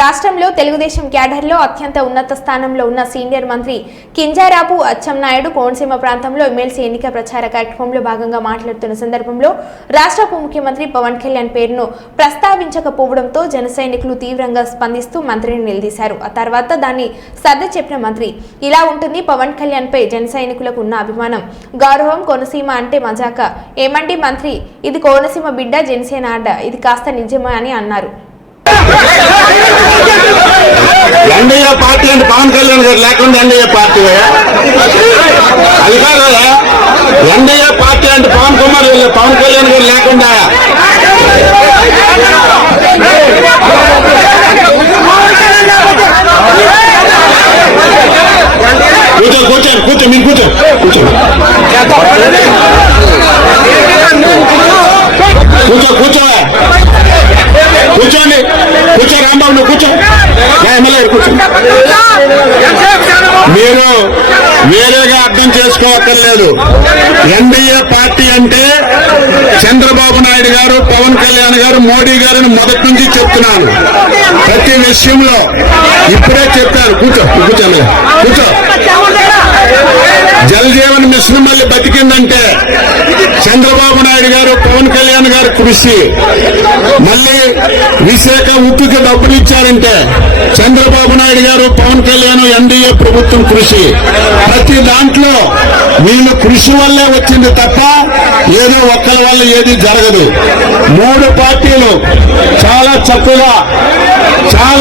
రాష్ట్రంలో తెలుగుదేశం క్యాడర్లో అత్యంత ఉన్నత స్థానంలో ఉన్న సీనియర్ మంత్రి కింజారాపు అచ్చెన్నాయుడు కోనసీమ ప్రాంతంలో ఎమ్మెల్సీ ఎన్నిక ప్రచార కార్యక్రమంలో భాగంగా మాట్లాడుతున్న సందర్భంలో రాష్ట్ర ఉప ముఖ్యమంత్రి పవన్ కళ్యాణ్ పేరును ప్రస్తావించకపోవడంతో జన సైనికులు తీవ్రంగా స్పందిస్తూ మంత్రిని నిలదీశారు. ఆ తర్వాత దాన్ని సర్ది చెప్పిన మంత్రి ఇలా ఉంటుంది పవన్ కళ్యాణ్ పై జన సైనికులకు ఉన్న అభిమానం. గౌరవం కోనసీమ అంటే మజాక. ఏమండి మంత్రి? ఇది కోనసీమ బిడ్డ జనసేన అడ్డ ఇది కాస్త నిజమా అని అన్నారు. ఎన్డీఏ పార్టీ అంటే పవన్ కళ్యాణ్ గారు లేకుండా ఎన్డీఏ పార్టీ అది కాదా ఎన్డీఏ పార్టీ అంటే పవన్ కుమార్ పవన్ కళ్యాణ్ గారు లేకుండా కూర్చో కూర్చోండి కూర్చో మీరు కూర్చో కూర్చో. కూర్చో కూర్చో కూర్చోండి కూర్చో రాంబాబు నువ్వు కూర్చో నా ఎమ్మెల్యే గారు కూర్చో మీరు వేరేగా అర్థం చేసుకోవక్కర్లేదు ఎన్డీఏ పార్టీ అంటే చంద్రబాబు నాయుడు గారు పవన్ కళ్యాణ్ గారు మోడీ గారిని మొదటి నుంచి చెప్తున్నాను. ప్రతి విషయంలో ఇప్పుడే చెప్పారు. కూర్చో కూర్చో కూర్చో. జల్ జీవన్ మిషన్ మళ్ళీ బతికిందంటే చంద్రబాబు నాయుడు గారు పవన్ కళ్యాణ్ గారు కృషి. మళ్ళీ విశాఖ ఉప్పుకి డబ్బులు ఇచ్చారంటే చంద్రబాబు నాయుడు గారు పవన్ కళ్యాణ్ ఎన్డీఏ ప్రభుత్వం కృషి. ప్రతి దాంట్లో వీళ్ళు కృషి వల్లే వచ్చింది తప్ప ఏదో ఒక్కరి వల్ల ఏది జరగదు. మూడు పార్టీలు చాలా చక్కగా చాలా